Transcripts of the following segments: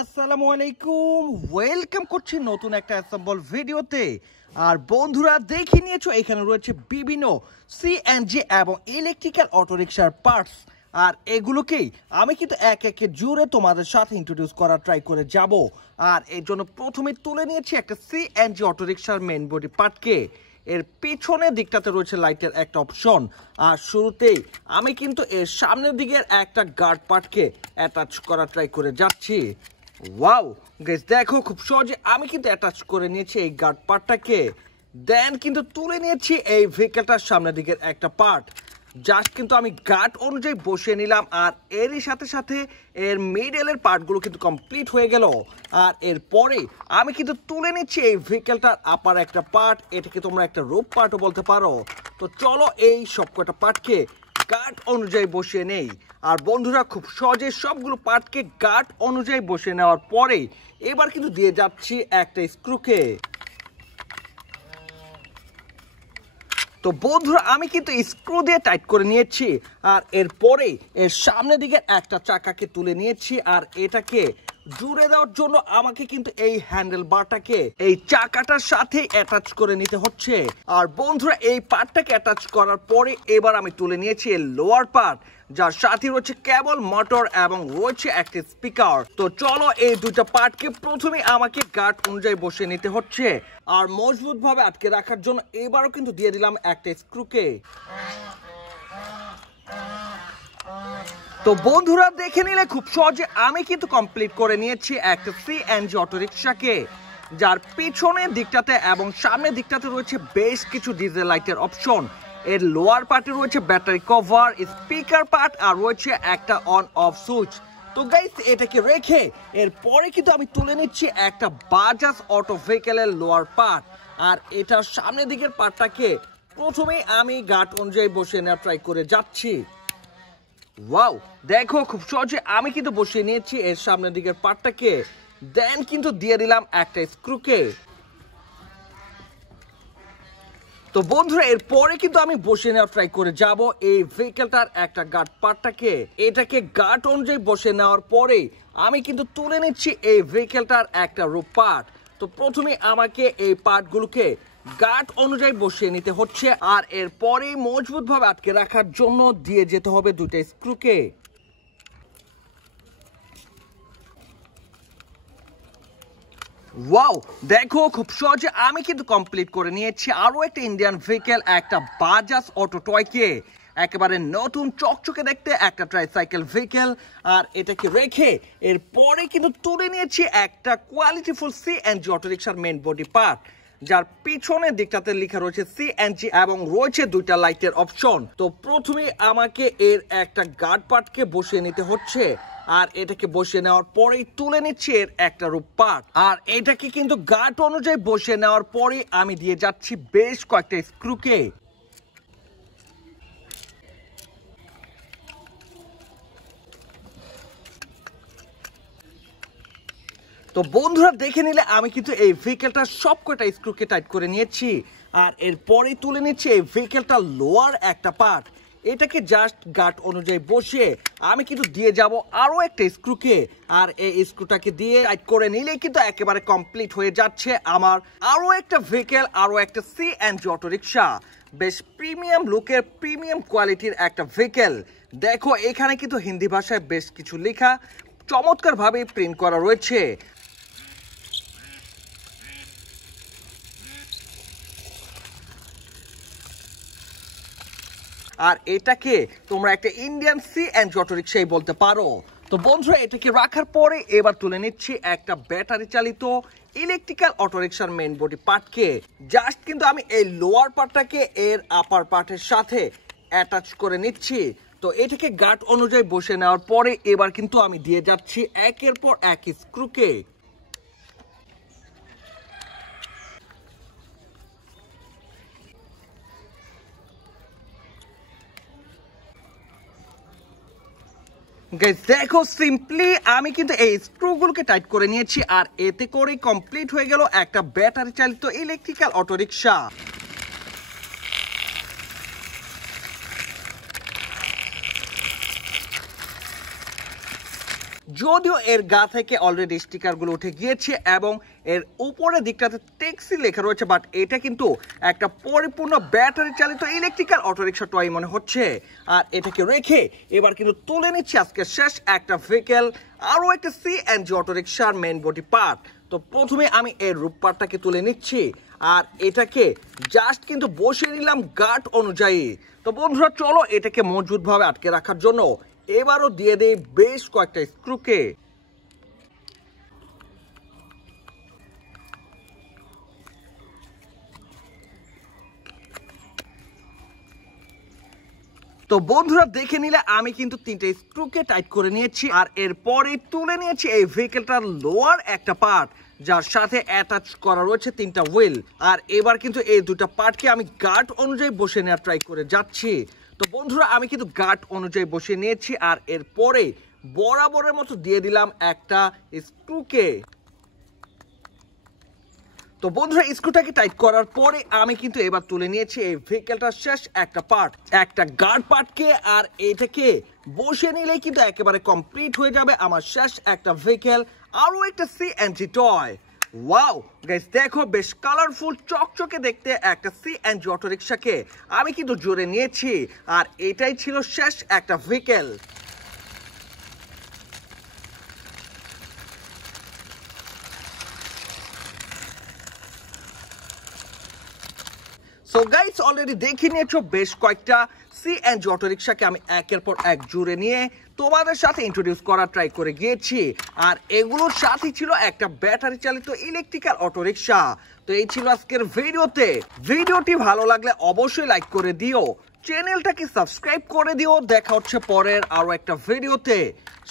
আসসালামু আলাইকুম, ওয়েলকাম করছি নতুন একটা অ্যাসেম্বল ভিডিওতে। আর বন্ধুরা দেখে নিয়েছো এখানে রয়েছে বিভিন্ন সিএনজি এবং ইলেকট্রিক্যাল অটোরিকশার পার্টস। আর এগুলোকেই আমি কিন্তু এক একে জুড়ে তোমাদের সাথে ইন্ট্রোডিউস করার ট্রাই করে যাব। আর এর জন্য প্রথমে তুলে নিয়েছি একটা সিএনজি অটোরিকশার মেইন বডি পার্টকে। এর পিছনের দিকটাতে রয়েছে লাইটের একটা অপশন। আর শুরুতেই আমি কিন্তু এর সামনের দিকের একটা গার্ড পার্টকে অ্যাটাচ করা ট্রাই করে যাচ্ছি। ওয়াও গাইস, দেখো খুব সহজে আমি কিন্তু অ্যাটাচ করে নিয়েছি এই গার্ড পার্টটাকে। দেন কিন্তু তুলে নিয়েছি এই ভেহিকেলটার সামনের দিকের একটা পার্ট। জাস্ট কিন্তু আমি গার্ড অনুযায়ী বসিয়ে নিলাম। আর এরই সাথে সাথে এর মিডলের পার্টগুলো কিন্তু কমপ্লিট হয়ে গেল। আর এরপরে আমি কিন্তু তুলে নিচ্ছি এই ভেহিকেলটার আপার একটা পার্ট। এটাকে তোমরা একটা রুপ পার্টও বলতে পারো। তো চলো এই সবকটা পার্টকে গার্ড অনুযায়ী বসিয়ে নেই। আর বন্ধুরা খুব সহজে সবগুলো পার্টকে গার্ড অনুযায়ী বসিয়ে নেওয়ার পরে এবার কিন্তু দিয়ে যাচ্ছি একটা স্ক্রুকে। তো বন্ধুরা আমি কিন্তু স্ক্রু দিয়ে টাইট করে নিয়েছি। আর এরপরে এর সামনের দিকে একটা চাকাকে তুলে নিয়েছি। আর এটাকে জুড়ে দেওয়ার জন্য আমাকে কিন্তু এই হ্যান্ডেল বারটাকে এই চাকাটার সাথে অ্যাটাচ করে নিতে হচ্ছে। আর বন্ধুরা এই পার্টটাকে অ্যাটাচ করার পরে এবার আমি তুলে নিয়েছি এর লোয়ার পার্ট, যার সাথে রয়েছে কেবল মোটর এবং রয়েছে একটা স্পিকার। তো চলো এই দুইটা পার্টকে প্রথমে আমাকে গার্ড অনুযায়ী বসিয়ে নিতে হচ্ছে। আর মজবুত ভাবে আটকে রাখার জন্য এবারও কিন্তু দিয়ে দিলাম একটা স্ক্রুকে। তো বন্ধুরা দেখে নিলে খুব সহজে আমি কিন্তু কমপ্লিট করে নিয়েছি একটা সিএনজি অটোরিকশাকে, যার পিছনের দিকটাতে এবং সামনের দিকটাতে রয়েছে বেশ কিছু ডিজেল লাইটের অপশন। এর লোয়ার পার্টে রয়েছে ব্যাটারি কভার, স্পিকার পার্ট আর রয়েছে একটা অন অফ সুইচ। তো গাইস এটাকে রেখে এরপরে কিন্তু আমি তুলে নিচ্ছি একটা বাজাজ অটো ভেহিকেলের লোয়ার পার্ট। আর এটার সামনের দিকের পার্টটাকে প্রথমেই আমি গার্ড অনুযায়ী বসিয়ে নেওয়ার ট্রাই করে যাচ্ছি। ওয়াও দেখো খুব সহজে আমি কিন্তু বসিয়ে নিয়েছি এর সামনের দিকের পার্টটাকে। দেন কিন্তু দিয়ে দিলাম একটা স্ক্রুকে। তো বন্ধুরা এরপরে কিন্তু আমি বসিয়ে নেওয়ার ট্রাই করে যাব এই ভেহিকেলটার একটা গার্ড পার্টটাকে। এটাকে গার্ড অনুযায়ী বসিয়ে নেওয়ার পরে আমি কিন্তু তুলে নিচ্ছি এই ভেহিকেলটার একটা রুপ পার্ট। তো প্রথমে আমাকে এই পার্টগুলোকে গার্ড অনুযায়ী বসিয়ে নিতে হচ্ছে। আর এরপরে মজবুত ভাবে আটকে রাখার জন্য দিয়ে যেতে হবে দুটো স্ক্রুকে। ওয়াও দেখো খুব সহজে আমি কিন্তু কমপ্লিট করে নিয়েছি আরো একটা ইন্ডিয়ান ভেহিকেল, একটা বাজাজ অটো টয়কে। একেবারে নতুন চকচকে দেখতে একটা ট্রাইসাইকেল ভেহিকেল। আর এটাকে রেখে এরপরে কিন্তু তুলে নিয়েছি একটা কোয়ালিটিফুল সিএনজি অটোরিকশার মেইন বডি পার্ট, যার পিছনের দিকটাতে লেখা রয়েছে সিএনজি এবং রয়েছে দুইটা লাইটের অপশন। তো প্রথমে আমাকে এর একটা গার্ড পার্টকে বসিয়ে নিতে হচ্ছে। আর এটাকে বসিয়ে নেওয়ার পরেই তুলে নিচ্ছি এর একটা রুপ পার্ট। আর এটাকে কিন্তু গার্ড অনুযায়ী বসিয়ে নেওয়ার পরে আমি দিয়ে যাচ্ছি বেশ কয়েকটা স্ক্রুকে। তো বন্ধুরা দেখে নিলে আমি কিন্তু এই ভেহিকেলটার সবকটা স্ক্রুকে টাইট করে নিয়েছি। আর এরপরে তুলে নিচ্ছি এই ভেহিকেলটার লোয়ার একটা পার্ট। এটাকে জাস্ট গার্ড অনুযায়ী বসিয়ে আমি কিন্তু দিয়ে যাব আরো একটা স্ক্রুকে। আর এই স্ক্রুটাকে দিয়ে টাইট করে নিলেই কিন্তু একেবারে কমপ্লিট হয়ে যাচ্ছে আমার আরো একটা ভেহিকেল, আরো একটা সিএনজি অটোরিকশা। বেশ প্রিমিয়াম লুকের, প্রিমিয়াম কোয়ালিটির একটা ভেহিকেল। দেখো এখানে কিন্তু হিন্দি ভাষায় বেশ কিছু লেখা চমৎকার ভাবে প্রিন্ট করা রয়েছে। আর এটাকে তোমরা একটা ইন্ডিয়ান সিএনজি অটোরিকশাই বলতে পারো। তো বন্ধুরা এটাকে রাখার পরে এবার তুলে নিচ্ছি একটা ব্যাটারি চালিত ইলেকট্রিক্যাল অটোরিকশার মেইন বডি পার্টকে। জাস্ট কিন্তু আমি এই লোয়ার পার্টটাকে এর আপার পার্টের সাথে অ্যাটাচ করে নিচ্ছি। তো এটাকে গার্ড অনুযায়ী বসে নেওয়ার পরে এবার কিন্তু আমি দিয়ে যাচ্ছি একের পর এক স্ক্রুকে। দেখো সিম্পলি আমি কিন্তু এই স্ক্রুগুলোকে টাইট করে নিয়েছি। আর এতে করে কমপ্লিট হয়ে গেল একটা ব্যাটারি চালিত ইলেকট্রিক্যাল অটোরিকশা। যদিও এর গা থেকে অলরেডি স্টিকারগুলো উঠে গিয়েছে এবং এর উপরের দিকটাতে ট্যাক্সি লেখা রয়েছে, বাট এটা কিন্তু একটা পরিপূর্ণ ব্যাটারি চালিত ইলেকট্রিক্যাল অটোরিকশা টয় মনে হচ্ছে। আর এটাকে রেখে এবার কিন্তু তুলে নিচ্ছি আজকে শেষ একটা ভেহিকেল, আরও একটা সিএনজি অটোরিকশার মেন বডি পার্ট। তো প্রথমে আমি এর রূপ পার্টটাকে তুলে নিচ্ছি আর এটাকে জাস্ট কিন্তু বসিয়ে নিলাম গার্ড অনুযায়ী। তো বন্ধুরা চলো এটাকে মজবুতভাবে আটকে রাখার জন্য এবারও দিয়ে দেই বেশ কয়েকটা স্ক্রুকে। তো বন্ধুরা দেখে নিলে আমি কিন্তু 3টে স্ক্রুকে টাইট করে নিয়েছি আর এরপরে তুলে নিয়েছি এই ভেহিকেলটার লোয়ার একটা পার্ট, যার সাথে অ্যাটাচ করা রয়েছে 3টা হুইল। আর এবার কিন্তু এই দুটো পার্টকে আমি গার্ড অনুযায়ী বসে নেওয়ার ট্রাই করে যাচ্ছি। তো বন্ধুরা আমি কিন্তু গার্ড অনুযায়ী বসে নিয়েছি আর এরপরে বরাবরের মতো দিয়ে দিলাম একটা স্ক্রুকে। তো বন্ধুরা স্ক্রুটাকে টাইট করার পরে আমি কিন্তু এবার তুলে নিয়েছি এই ভেহিকেলটার শেষ একটা পার্ট, একটা গার্ড পার্টকে। আর এটাকে বসে নিলেই কিন্তু একেবারে কমপ্লিট হয়ে যাবে আমার শেষ একটা ভেহিকেল, আরও একটা সিএনজি টয়। ওয়াও গাইস দেখো বেশ কালারফুল চকচকে দেখতে একটা সিএনজি অটোরিকশাকে আমি কিন্তু জুড়ে নিয়েছি আর এটাই ছিল শেষ একটা ভেহিকেল। সো গাইস অলরেডি দেখে নিয়েছো বেশ কয়েকটা সিএনজি অটোরিকশাকে আমি একের পর এক জুড়ে নিয়ে তোমাদের সাথে ইন্ট্রোডিউস করার ট্রাই করে গিয়েছি। আর এগুলোর সাথে ছিল একটা ব্যাটারি চালিত ইলেকট্রিক্যাল অটোরিকশা। তো এই ছিল আজকের ভিডিওতে। ভিডিওটি ভালো লাগলে অবশ্যই লাইক করে দিও, চ্যানেলটাকে সাবস্ক্রাইব করে দিও। দেখা হচ্ছে পরের আরো একটা ভিডিওতে,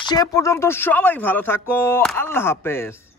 সে পর্যন্ত সবাই ভালো থাকো, আল্লাহ হাফেজ।